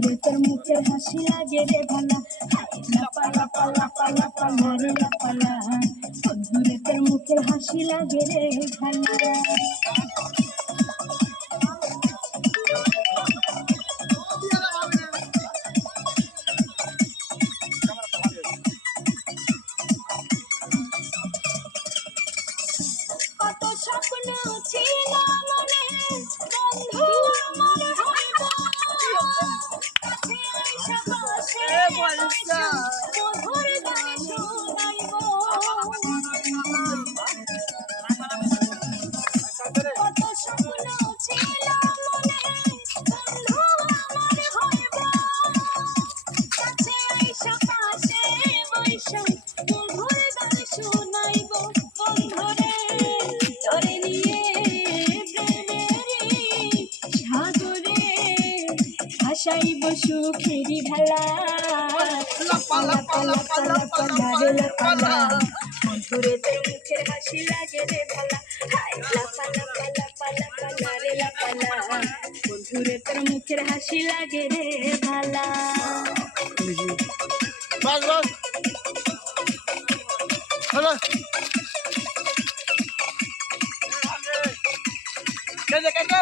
বন্ধুরে তোর মুখের হাসি লাগে রে ভালা, লাপা লাপা লাপা লাপা লারে লাপালা, বন্ধুরে তোর মুখের হাসি লাগে রে ভালা। কত স্বপ্ন ছিল মনে, বন্ধু আমার হইব, কাছে আইসা পাশে বইসা মধুর গান শোনাইব। কত স্বপ্ন ছিল মনে, বন্ধু আমার হইব, কাছে আইসা পাশে বইসা মধুর গান শোনাইব। বন্ধুরে তোরে নিয়ে প্রেমেরই সাগরে ভাসাইব সুখেরই ভেলা, লাপা লাপা লাপা লাপা লারে লাপালা, বন্ধুরে তোর মুখের হাসি লাগে রে ভালা, লাপা লাপা লাপা লাপা লারে লাপালা, বন্ধুরে তোর মুখের হাসি লাগে রে ভালা। বাস বাস হলো কেটে কেটে